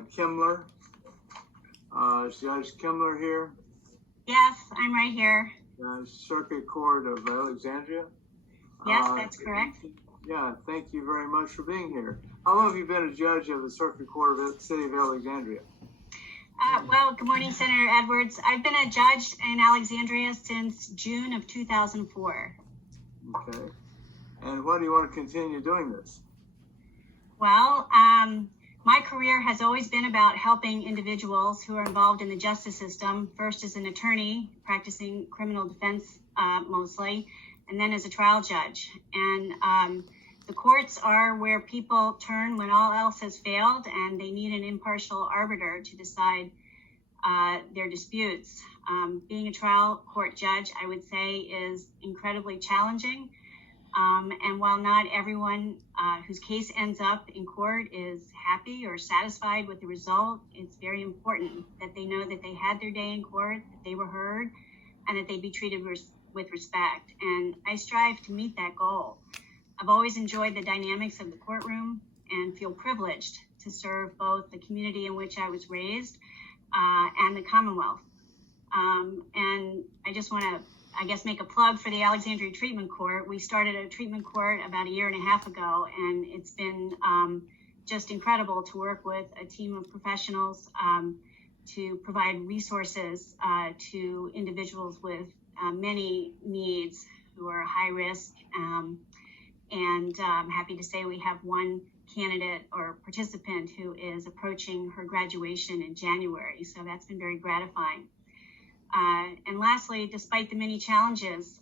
Kemler. Is Judge Kemler here? Yes, I'm right here. Circuit Court of Alexandria? Yes, that's correct. Yeah, thank you very much for being here. How long have you been a judge of the Circuit Court of the City of Alexandria? Well, good morning, Senator Edwards. I've been a judge in Alexandria since June of 2004. Okay. And why do you want to continue doing this? Well, my career has always been about helping individuals who are involved in the justice system, first as an attorney, practicing criminal defense mostly, and then as a trial judge. And the courts are where people turn when all else has failed, and they need an impartial arbiter to decide their disputes. Being a trial court judge, I would say, is incredibly challenging. And while not everyone whose case ends up in court is happy or satisfied with the result, it's very important that they know that they had their day in court, that they were heard, and that they be treated with respect. And I strive to meet that goal. I've always enjoyed the dynamics of the courtroom and feel privileged to serve both the community in which I was raised and the Commonwealth. And I just want to, make a plug for the Alexandria Treatment Court. We started a treatment court about a year and a half ago, and it's been just incredible to work with a team of professionals to provide resources to individuals with many needs who are high risk. And I'm happy to say we have one candidate or participant who is approaching her graduation in January. So that's been very gratifying. And lastly, despite the many challenges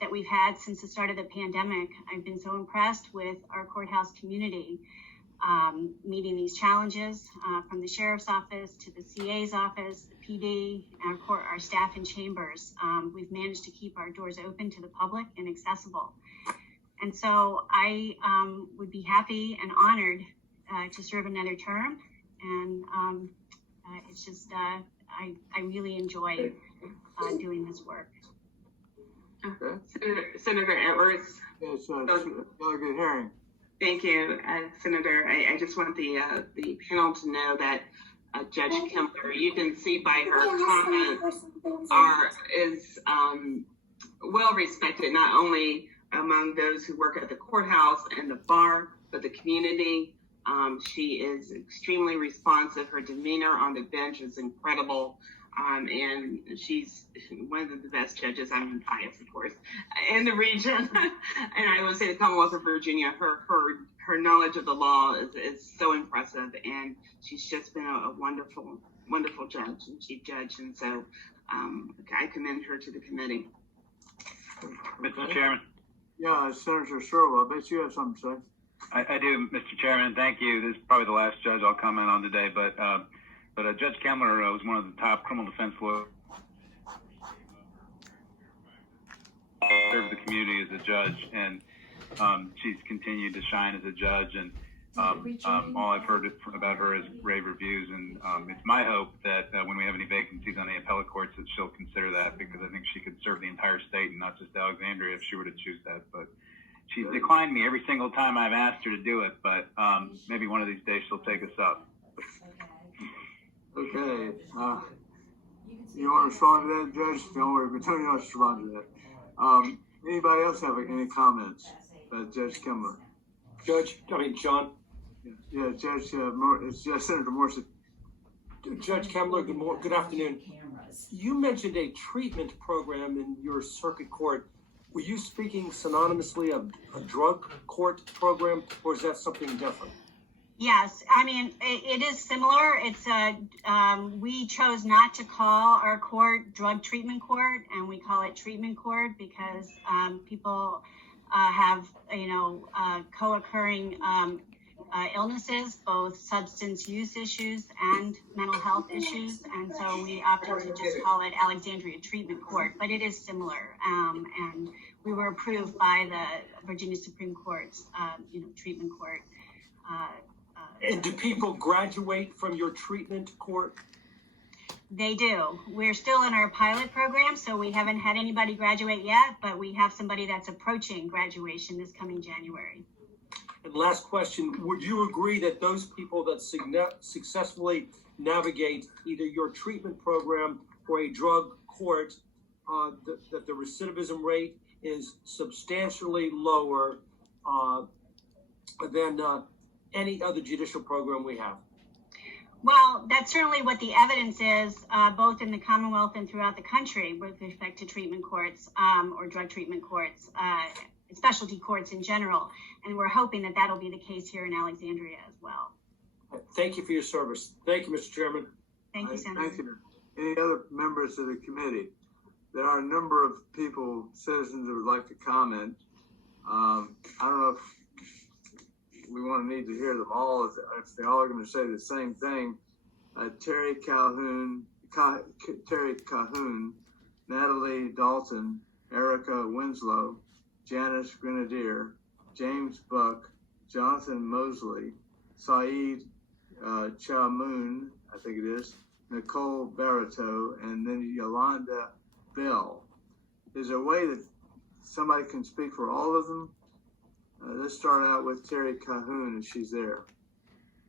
that we've had since the start of the pandemic, I've been so impressed with our courthouse community meeting these challenges from the sheriff's office to the CA's office, the PD, our staff in chambers. We've managed to keep our doors open to the public and accessible. And so I would be happy and honored to serve another term. And it's just, I really enjoy doing this work. Okay. Senator Edwards. Yes, good hearing. Thank you, Senator. I just want the panel to know that Judge Kemler, you can see by her comments, is well respected, not only among those who work at the courthouse and the bar, but the community. She is extremely responsive. Her demeanor on the bench is incredible. And she's one of the best judges, I'm biased, of course, in the region. And I would say the Commonwealth of Virginia, her knowledge of the law is so impressive. And she's just been a wonderful, wonderful judge and chief judge. And so I commend her to the committee. Mr. Chairman. Yeah, Senator Sherwood, I bet you have something to say. I do, Mr. Chairman. Thank you. This is probably the last judge I'll comment on today, but Judge Kemler was one of the top criminal defense lawyers. Served the community as a judge, and she's continued to shine as a judge. And all I've heard about her is rave reviews. And it's my hope that when we have any vacancies on the appellate courts, that she'll consider that, because I think she could serve the entire state and not just Alexandria if she were to choose that. But she's declined me every single time I've asked her to do it. But maybe one of these days she'll take us up. Okay. You want to respond to that, Judge? Don't worry, but Tony wants to respond to that. Anybody else have any comments about Judge Kemler? John. Yeah, Judge Senator Morrison. Judge Kemler, good afternoon. You mentioned a treatment program in your circuit court. Were you speaking synonymously of a drug court program, or is that something different? Yes, I mean, it is similar. It's we chose not to call our court drug treatment court, and we call it treatment court because people have, co-occurring illnesses, both substance use issues and mental health issues. And so we opted to just call it Alexandria Treatment Court, but it is similar. And we were approved by the Virginia Supreme Court's, treatment court. And do people graduate from your treatment court? They do. We're still in our pilot program, so we haven't had anybody graduate yet, but we have somebody that's approaching graduation this coming January. And last question, would you agree that those people that successfully navigate either your treatment program or a drug court, that the recidivism rate is substantially lower than any other judicial program we have? Well, that's certainly what the evidence is, both in the Commonwealth and throughout the country with respect to treatment courts or drug treatment courts, specialty courts in general. And we're hoping that that'll be the case here in Alexandria as well. Thank you for your service. Thank you, Mr. Chairman. Thank you, Senator. Thank you. Any other members of the committee? There are a number of people, citizens, who would like to comment. I don't know if we want to need to hear them all, if they all are going to say the same thing. Terry Calhoun, Natalie Dalton, Erica Winslow, Janice Grenadier, James Buck, Jonathan Mosley, Saeed Chamoun, I think it is, Nicole Barito, and then Yolanda Bell. Is there a way that somebody can speak for all of them? Let's start out with Terry Calhoun, if she's there.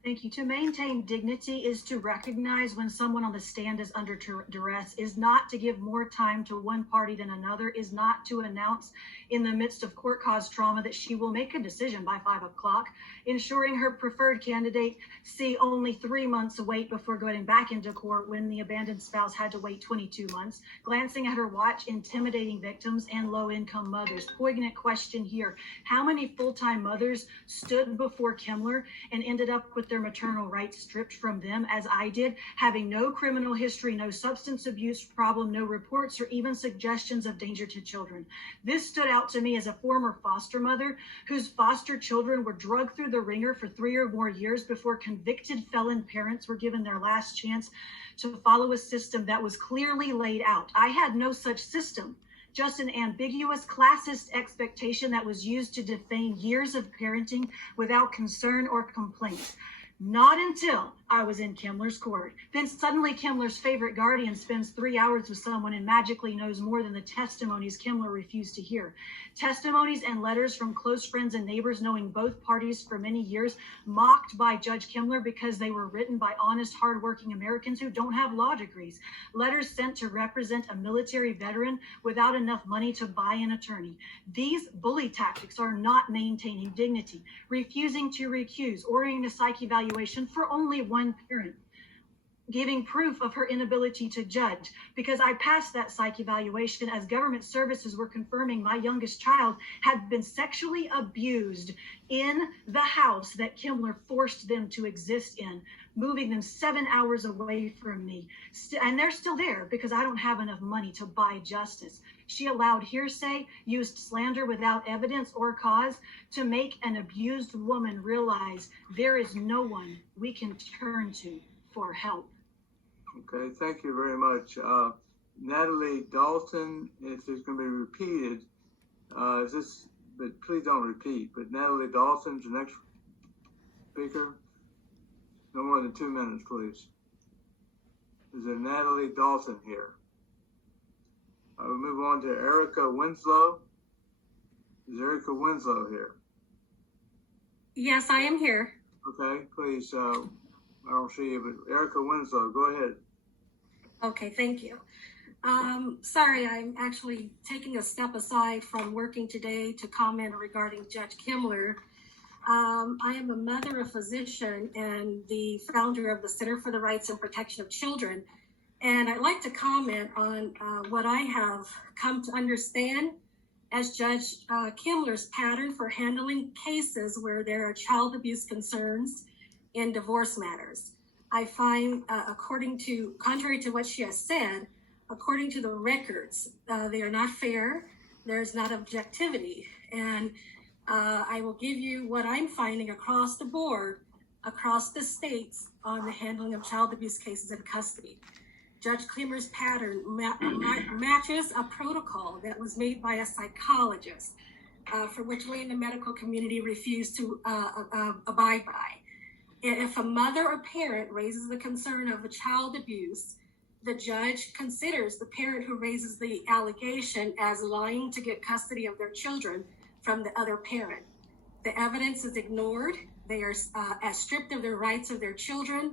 Thank you. To maintain dignity is to recognize when someone on the stand is under duress, is not to give more time to one party than another, is not to announce in the midst of court-caused trauma that she will make a decision by 5 o'clock, ensuring her preferred candidate see only 3 months wait before going back into court when the abandoned spouse had to wait 22 months, glancing at her watch, intimidating victims and low-income mothers. Poignant question here. How many full-time mothers stood before Kemler and ended up with their maternal rights stripped from them, as I did, having no criminal history, no substance abuse problem, no reports or even suggestions of danger to children? This stood out to me as a former foster mother whose foster children were drugged through the ringer for 3 or more years before convicted felon parents were given their last chance to follow a system that was clearly laid out. I had no such system, just an ambiguous classist expectation that was used to defame years of parenting without concern or complaint. Not until I was in Kemler's court. Then suddenly Kemler's favorite guardian spends 3 hours with someone and magically knows more than the testimonies Kemler refused to hear. Testimonies and letters from close friends and neighbors knowing both parties for many years, mocked by Judge Kemler because they were written by honest, hardworking Americans who don't have law degrees. Letters sent to represent a military veteran without enough money to buy an attorney. These bully tactics are not maintaining dignity. Refusing to recuse, ordering a psych evaluation for only one parent, giving proof of her inability to judge because I passed that psych evaluation as government services were confirming my youngest child had been sexually abused in the house that Kemler forced them to exist in, moving them 7 hours away from me. And they're still there because I don't have enough money to buy justice. She allowed hearsay, used slander without evidence or cause to make an abused woman realize there is no one we can turn to for help. Okay, thank you very much. Natalie Dalton, if it's going to be repeated, but please don't repeat. But Natalie Dalton's the next speaker. No more than 2 minutes, please. Is there Natalie Dalton here? I will move on to Erica Winslow. Is Erica Winslow here? Yes, I am here. Okay, please. I don't see you, but Erica Winslow, go ahead. Okay, thank you. Sorry, I'm actually taking a step aside from working today to comment regarding Judge Kemler. I am a mother, a physician, and the founder of the Center for the Rights and Protection of Children. And I'd like to comment on what I have come to understand as Judge Kemler's pattern for handling cases where there are child abuse concerns in divorce matters. I find, contrary to what she has said, according to the records, they are not fair. There's not objectivity. And I will give you what I'm finding across the board, across the states on the handling of child abuse cases in custody. Judge Kemler's pattern matches a protocol that was made by a psychologist, for which we in the medical community refuse to abide by. If a mother or parent raises the concern of a child abuse, the judge considers the parent who raises the allegation as lying to get custody of their children from the other parent. The evidence is ignored. They are stripped of their rights of their children.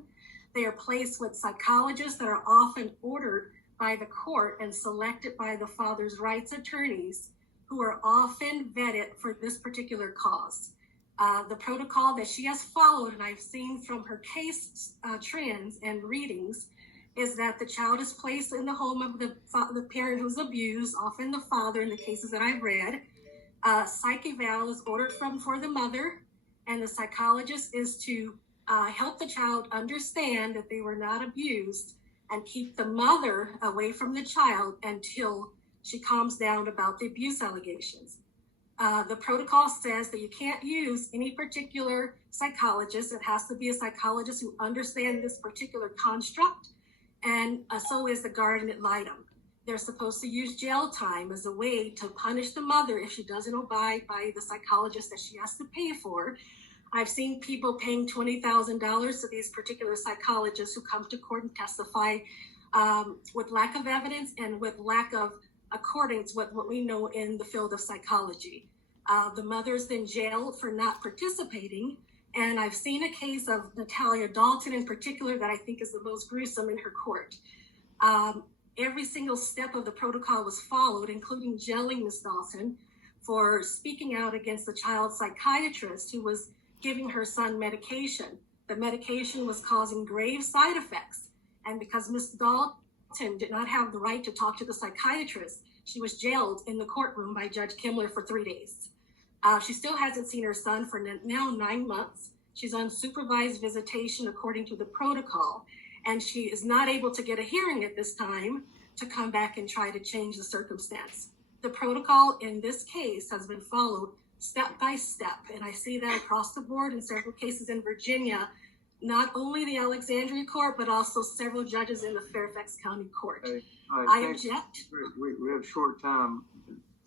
They are placed with psychologists that are often ordered by the court and selected by the father's rights attorneys, who are often vetted for this particular cause. The protocol that she has followed, and I've seen from her case trends and readings, is that the child is placed in the home of the parent who's abused, often the father in the cases that I've read. Psych eval is ordered for the mother, and the psychologist is to help the child understand that they were not abused and keep the mother away from the child until she calms down about the abuse allegations. The protocol says that you can't use any particular psychologist. It has to be a psychologist who understands this particular construct, and so is the guardian ad litem. They're supposed to use jail time as a way to punish the mother if she doesn't abide by the psychologist that she has to pay for. I've seen people paying $20,000 to these particular psychologists who come to court and testify with lack of evidence and with lack of accordance with what we know in the field of psychology. The mother's been jailed for not participating, and I've seen a case of Natalia Dalton in particular that I think is the most gruesome in her court. Every single step of the protocol was followed, including jailing Ms. Dalton for speaking out against the child psychiatrist who was giving her son medication. The medication was causing grave side effects, and because Ms. Dalton did not have the right to talk to the psychiatrist, she was jailed in the courtroom by Judge Kemler for 3 days. She still hasn't seen her son for now 9 months. She's on supervised visitation according to the protocol, and she is not able to get a hearing at this time to come back and try to change the circumstance. The protocol in this case has been followed step by step, and I see that across the board in several cases in Virginia, not only the Alexandria court, but also several judges in the Fairfax County court. Hey, I object. We have short time.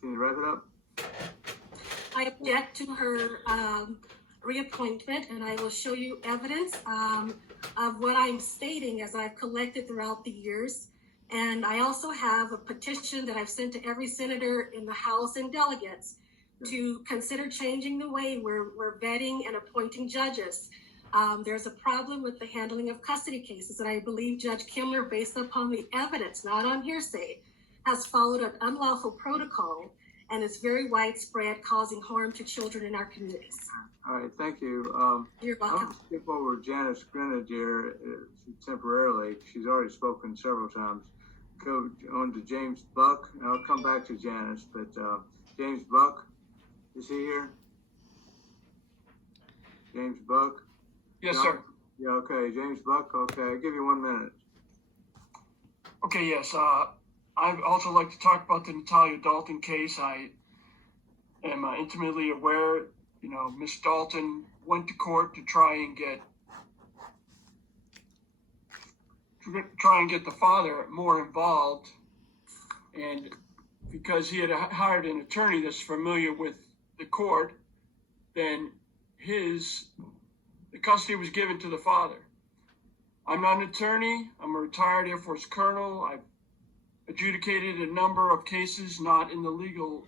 Can you wrap it up? I object to her reappointment, and I will show you evidence of what I'm stating as I've collected throughout the years. And I also have a petition that I've sent to every senator in the House and delegates to consider changing the way we're vetting and appointing judges. There's a problem with the handling of custody cases, and I believe Judge Kemler, based upon the evidence, not on hearsay, has followed an unlawful protocol, and it's very widespread, causing harm to children in our communities. All right, thank you. You're I'm welcome. going to skip over Janice Grenadier temporarily. She's already spoken several times. Go on to James Buck, and I'll come back to Janice, but James Buck, is he here? James Buck? Yes, John? sir. Yeah, okay, James Buck, okay, I'll give you 1 minute. Okay, yes. I'd also like to talk about the Natalia Dalton case. I am intimately aware, Miss Dalton went to court to try and get the father more involved, and because he had hired an attorney that's familiar with the court, then the custody was given to the father. I'm not an attorney. I'm a retired Air Force colonel. I've adjudicated a number of cases, not in the legal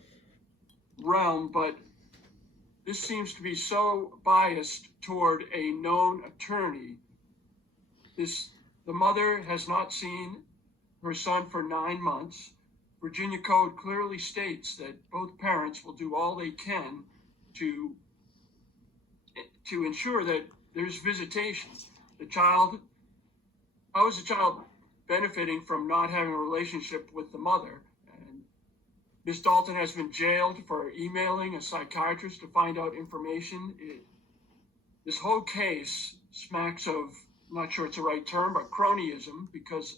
realm, but this seems to be so biased toward a known attorney. The mother has not seen her son for 9 months. Virginia Code clearly states that both parents will do all they can to ensure that there's visitation. How is the child benefiting from not having a relationship with the mother? And Ms. Dalton has been jailed for emailing a psychiatrist to find out information. This whole case smacks of, I'm not sure it's the right term, but cronyism, because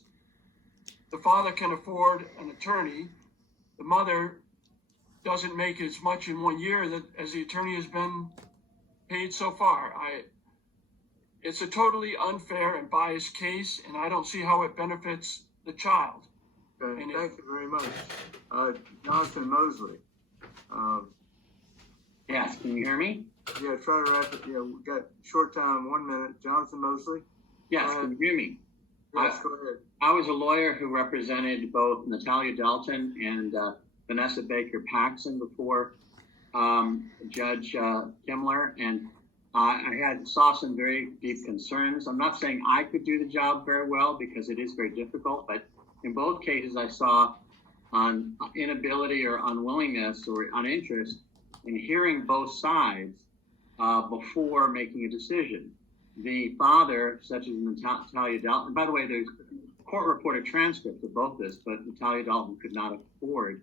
the father can afford an attorney. The mother doesn't make as much in 1 year as the attorney has been paid so far. It's a totally unfair and biased case, and I don't see how it benefits the child. Okay, And thank you very much. Jonathan Mosley. Yes, can you hear me? Yeah, try to wrap it. Yeah, we've got short time, 1 minute. Jonathan Mosley? Yes, can you hear me? Yes, go ahead. I was a lawyer who represented both Natalia Dalton and Vanessa Baker Paxson before Judge Kemler, and I saw some very deep concerns. I'm not saying I could do the job very well because it is very difficult, but in both cases I saw on inability or unwillingness or uninterest in hearing both sides before making a decision. The father, such as Natalia Dalton, by the way, there's court-reported transcripts of both this, but Natalia Dalton could not afford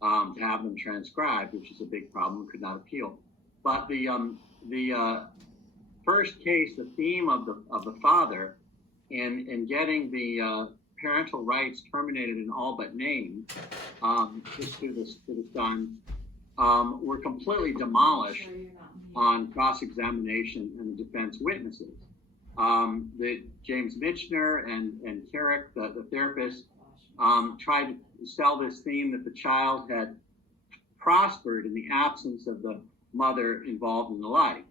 to have them transcribed, which is a big problem, could not appeal. But the first case, the theme of the father in getting the parental rights terminated in all but name just to the son were completely demolished on cross-examination and the defense witnesses. The James Michener and Carrick, the therapist, tried to sell this theme that the child had prospered in the absence of the mother involved in the life.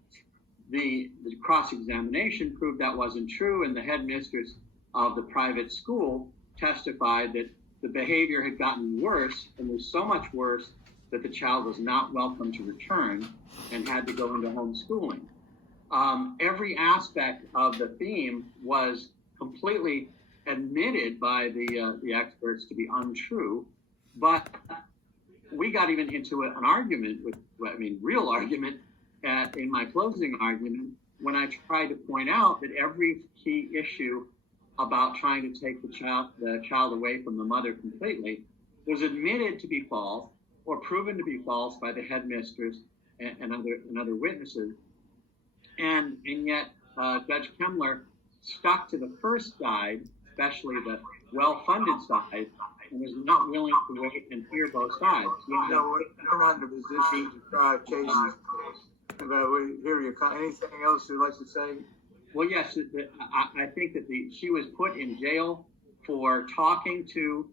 The cross-examination proved that wasn't true, and the headmistress of the private school testified that the behavior had gotten worse, and was so much worse that the child was not welcome to return and had to go into homeschooling. Every aspect of the theme was completely admitted by the experts to be untrue, but we got even into an argument real argument in my closing argument when I tried to point out that every key issue about trying to take the child away from the mother completely was admitted to be false or proven to be false by the headmistress and other witnesses. And yet Judge Kemler stuck to the first side, especially the well-funded side, and was not willing to wait and hear both sides. No, we're not in a position to try cases. But we hear your anything else you'd like to say? Well, yes, I think that she was put in jail for talking to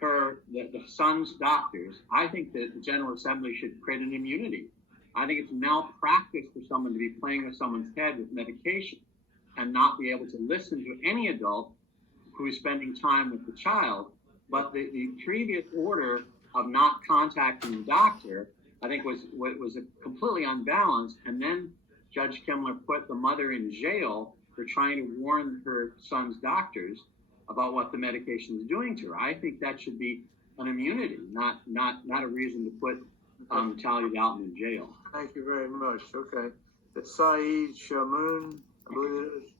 the son's doctors. I think that the General Assembly should create an immunity. I think it's malpractice for someone to be playing with someone's head with medication and not be able to listen to any adult who is spending time with the child. But the previous order of not contacting the doctor, I think was completely unbalanced. And then Judge Kemler put the mother in jail for trying to warn her son's doctors about what the medication is doing to her. I think that should be an immunity, not a reason to put Natalia Dalton in jail. Thank you very much. Okay. It's Saeed Shamoon, I believe it is.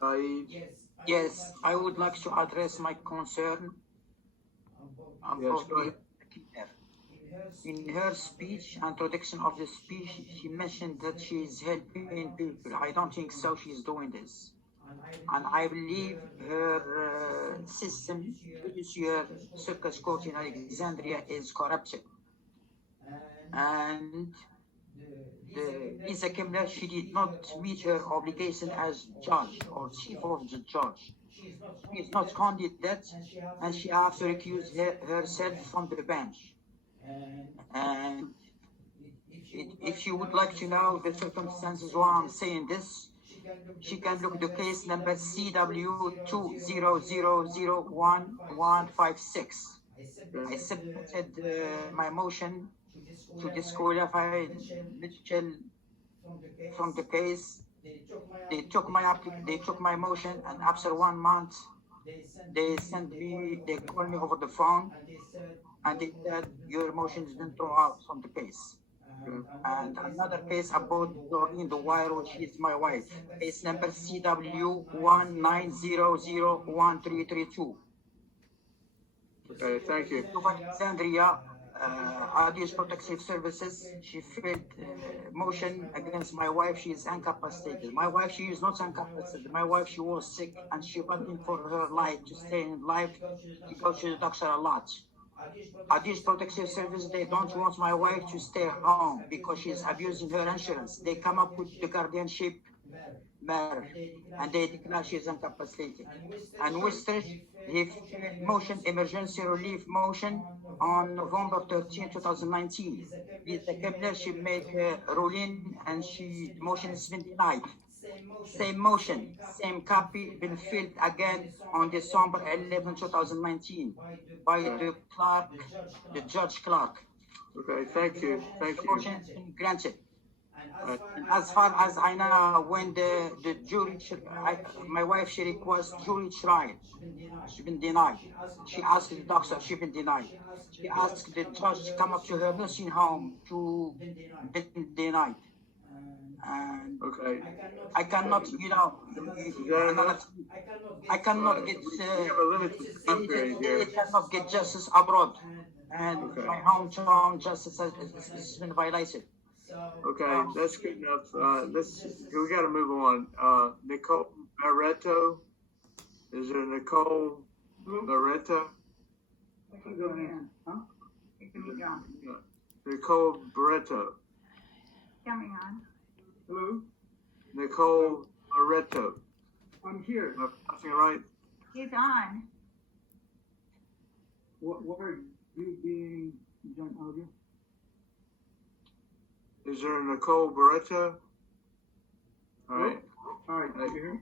Saeed. Yes, I would like to address my concern. Yes, go ahead. In her speech, introduction of the speech, she mentioned that she is helping people. I don't think so. She's doing this. And I believe her system, judicial circus court in Alexandria, is corrupted. And Lisa Kemler, she did not meet her obligation as judge or chief of the judge. She is not candidate, and she has to recuse herself from the bench. And if you would like to know the circumstances why I'm saying this, she can look at the case number CW20001156. I submitted my motion to disqualify Mitchell from the case. They took my motion, and after 1 month, they called me over the phone, and they said, your motion has been thrown out from the case. And another case about Doreen the Wire, which is my wife, case number CW19001332. Okay, thank you. Alexandria, Abuse Protective Services, she filed motion against my wife. She is incapacitated. My wife, she is not incapacitated. My wife, she was sick, and she wanted for her life to stay in life because she doctor a lot. Abuse Protective Service, they don't want my wife to stay home because she's abusing her insurance. They come up with the guardianship matter, and they declare she's incapacitated. And Western, he filed motion, emergency relief motion, on November 13, 2019. Lisa Kemler, she made a ruling, and the motion has been denied. Same motion, same copy, been filled again on December 11, 2019 by the clerk, the judge clerk. Okay, thank you. Thank The you. motion has been granted. As far as I know, when the jury, my wife, she requests jury trial. She's been denied. She asked the doctor, she's been denied. She asked the judge to come up to her nursing home to been denied. And Okay. I cannot, I cannot get, We have a limited time period here. I cannot get justice abroad. And Okay. my hometown justice has been violated. Okay, that's good enough. We got to move on. Nicole Barreto. Is there Nicole Barreto? Nicole Barreto. Coming on. Hello? Nicole Barreto. I'm here. Am I pronouncing it right? He's on. What are you being done audio? Is there Nicole Barreto? All right. All right, you hear me?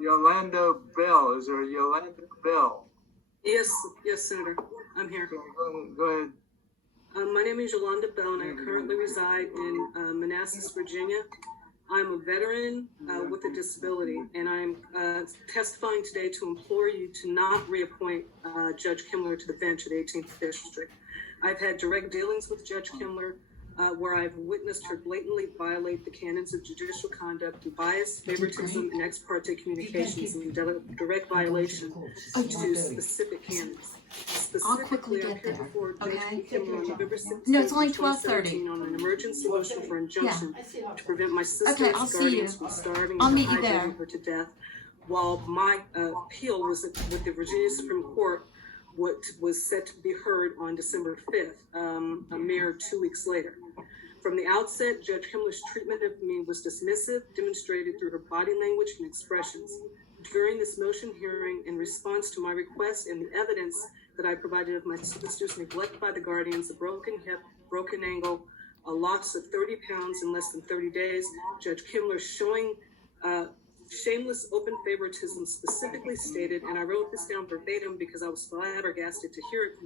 Yolanda Bell. Is there a Yolanda Bell? Yes, Senator. I'm here. Go ahead. My name is Yolanda Bell, and I currently reside in Manassas, Virginia. I'm a veteran with a disability, and I'm testifying today to implore you to not reappoint Judge Kemler to the bench at 18th District. I've had direct dealings with Judge Kemler, where I've witnessed her blatantly violate the canons of judicial conduct through bias, favoritism, and ex parte communications in direct violation to specific canons. Specifically, I appeared before Judge Kemler on November 16th, No, it's only 2017 on an emergency motion for injunction to prevent my sister's I'll see guardians you. from starving I'll and meet you there. dehydrating her to death, while my appeal was with the Virginia Supreme Court, what was set to be heard on December 5th, a mere 2 weeks later. From the outset, Judge Kemler's treatment of me was dismissive, demonstrated through her body language and expressions. During this motion hearing, in response to my request and the evidence that I provided of my sister's neglect by the guardians, a broken hip, broken ankle, a loss of 30 pounds in less than 30 days, Judge Kemler showing shameless open favoritism specifically stated, and I wrote this down verbatim because I was flabbergasted to hear it from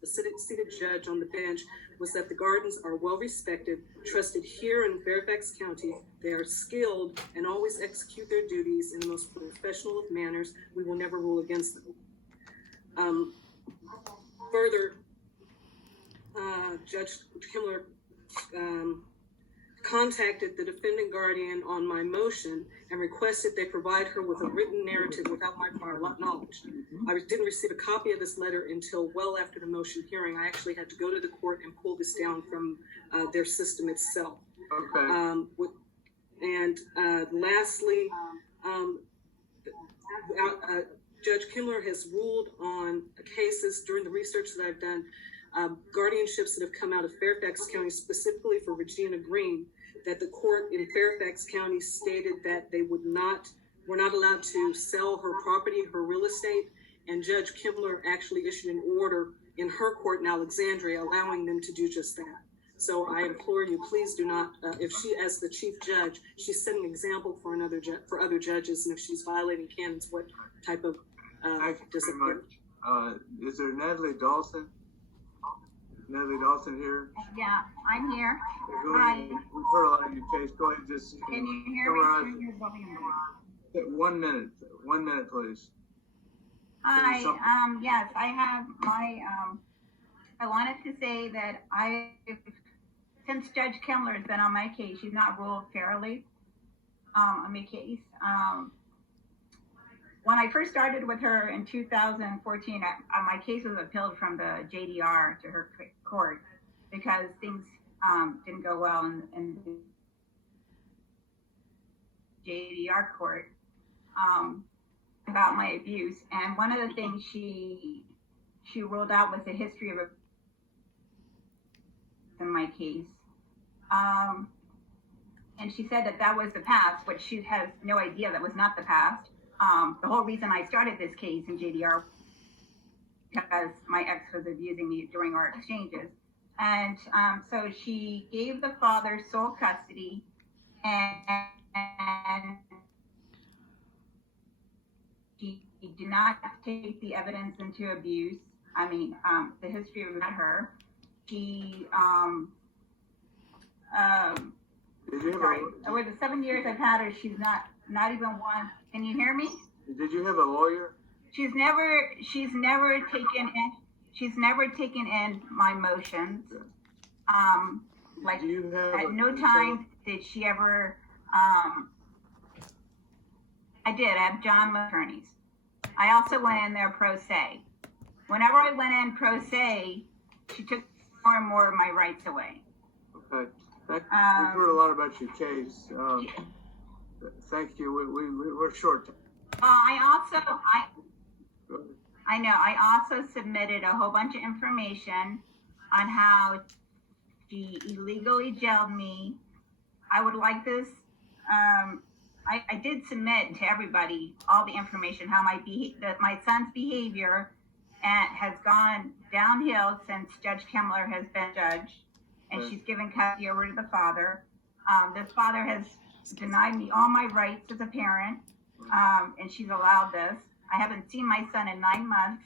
the seated judge on the bench, was that the guardians are well respected, trusted here in Fairfax County. They are skilled and always execute their duties in the most professional of manners. We will never rule against them. Further, Judge Kemler contacted the defendant guardian on my motion and requested they provide her with a written narrative without my prior knowledge. I didn't receive a copy of this letter until well after the motion hearing. I actually had to go to the court and pull this down from their system itself. Okay. Lastly, Judge Kemler has ruled on cases during the research that I've done, guardianships that have come out of Fairfax County, specifically for Regina Green, that the court in Fairfax County stated that they were not allowed to sell her property, her real estate, and Judge Kemler actually issued an order in her court in Alexandria allowing them to do just that. So I implore you, please do not, if she, as the chief judge, she's setting an example for other judges, and if she's violating canons, what type of discipline? Is there Natalie Dawson? Natalie Dawson here? Yeah, I'm here. Hi. We've heard a lot of your case. Go ahead and just Can you hear summarize. me? Turn your volume down. 1 minute. 1 minute, please. Hi, yes, I have my, I wanted to say that since Judge Kemler has been on my case, she's not ruled fairly on my case. When I first started with her in 2014, my case was appealed from the JDR to her court because things didn't go well in the JDR court about my abuse. And one of the things she ruled out was the history of in my case. And she said that was the past, but she has no idea that was not the past. The whole reason I started this case in JDR because my ex was abusing me during our exchanges. And so she gave the father sole custody and she did not take the evidence into abuse. I mean, the history of met her. She, sorry, over the 7 years I've had her, she's not even one. Can you hear me? Did you have a lawyer? She's never taken in my motions. Like at no time did she ever, I have John attorneys. I also went in there pro se. Whenever I went in pro se, she took more and more of my rights away. Okay. We've heard a lot about your case. Thank you. We're short. I also submitted a whole bunch of information on how she illegally jailed me. I would like this. I did submit to everybody all the information how my son's behavior has gone downhill since Judge Kemler has been judged, and she's given custody over to the father. This father has denied me all my rights as a parent, and she's allowed this. I haven't seen my son in 9 months,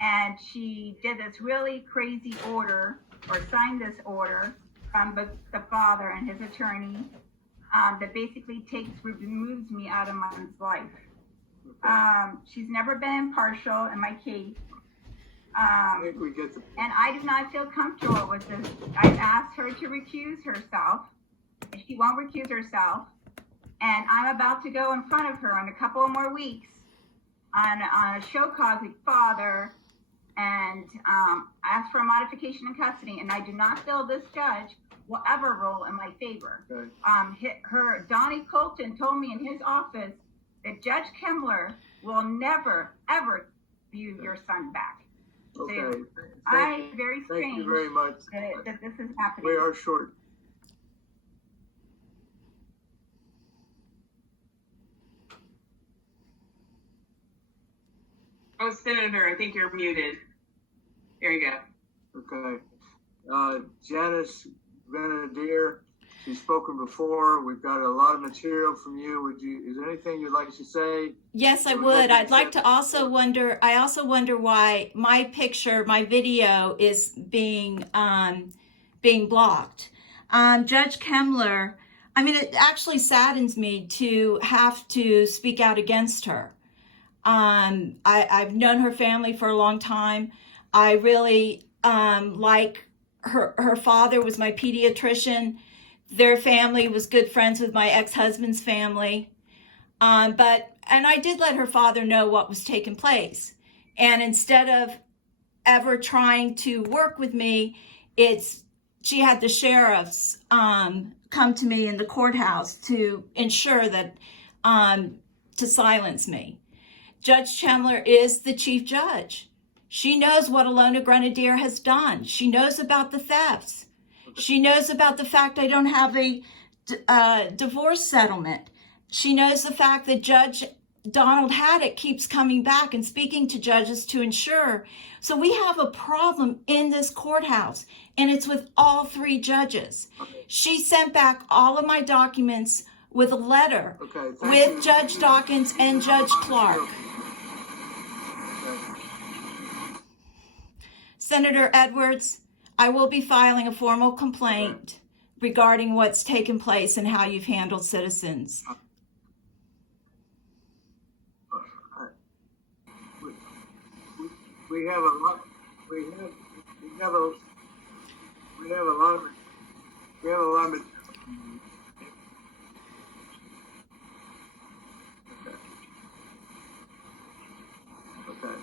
and she did this really crazy order, or signed this order from the father and his attorney, that basically removes me out of my son's life. She's never been impartial in my case. I think we get and I do not feel comfortable with this. I've asked her to recuse herself, and she won't recuse herself. And I'm about to go in front of her in a couple of more weeks on a show cause with father, and ask for a modification in custody. And I do not feel this judge will ever rule in my favor. Okay. Donnie Colton told me in his office that Judge Kemler will never, ever view your son back. Okay. So I'm very strange. Thank you very much. That this is happening. We are short. Oh, Senator, I think you're muted. There you go. Okay. Janice Grenadier, she's spoken before. We've got a lot of material from you. Is there anything you'd like to say? Yes, I would. I'd like to also wonder, I also wonder why my video is being blocked. Judge Kemler, I mean, it actually saddens me to have to speak out against her. I've known her family for a long time. I really like her father was my pediatrician. Their family was good friends with my ex-husband's family. And I did let her father know what was taking place. And instead of ever trying to work with me, she had the sheriffs come to me in the courthouse to ensure that, to silence me. Judge Kemler is the chief judge. She knows what Alona Grenadier has done. She knows about the thefts. She knows about the fact I don't have a divorce settlement. She knows the fact that Judge Donald Haddock keeps coming back and speaking to judges to ensure. So we have a problem in this courthouse, and it's with all 3 judges. She sent back all of my documents with a letter with Judge Dawkins and Judge Clark. Senator Edwards, I will be filing a formal complaint regarding what's taken place and how you've handled citizens. We have a lot. We have a lot of. Okay.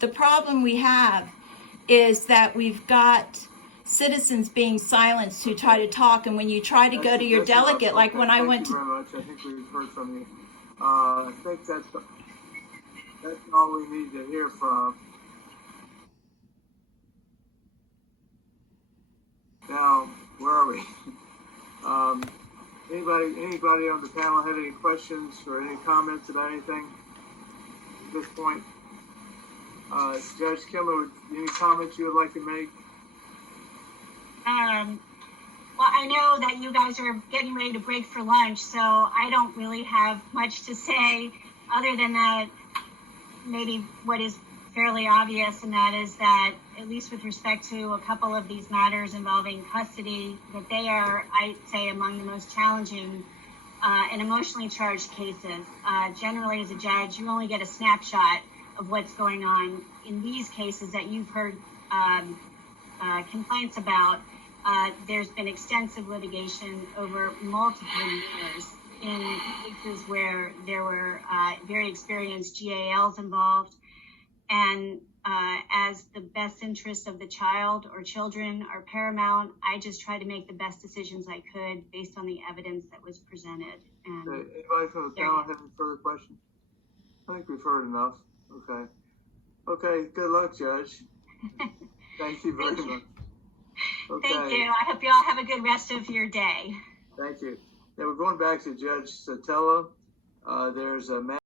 The problem we have is that we've got citizens being silenced who try to talk, and when you try to go to your delegate, like when I went to... Thank you very much. I think we've heard from you. I think that's all we need to hear from. Now, where are we? Anybody on the panel have any questions or any comments about anything at this point? Judge Kemler, any comments you would like to make? Well, I know that you guys are getting ready to break for lunch, so I don't really have much to say other than that maybe what is fairly obvious, and that is that, at least with respect to a couple of these matters involving custody, that they are, I'd say, among the most challenging and emotionally charged cases. Generally, as a judge, you only get a snapshot of what's going on. In these cases that you've heard complaints about, there's been extensive litigation over multiple years in cases where there were very experienced GALs involved. And as the best interest of the child or children are paramount, I just tried to make the best decisions I could based on the evidence that was presented. And Okay. Anybody from the panel have any further questions? I think we've heard enough. Okay. Okay. Good luck, Judge. Thank you very much. Okay. Thank you. I hope you all have a good rest of your day. Thank you. Now we're going back to Judge Sotelo. There's a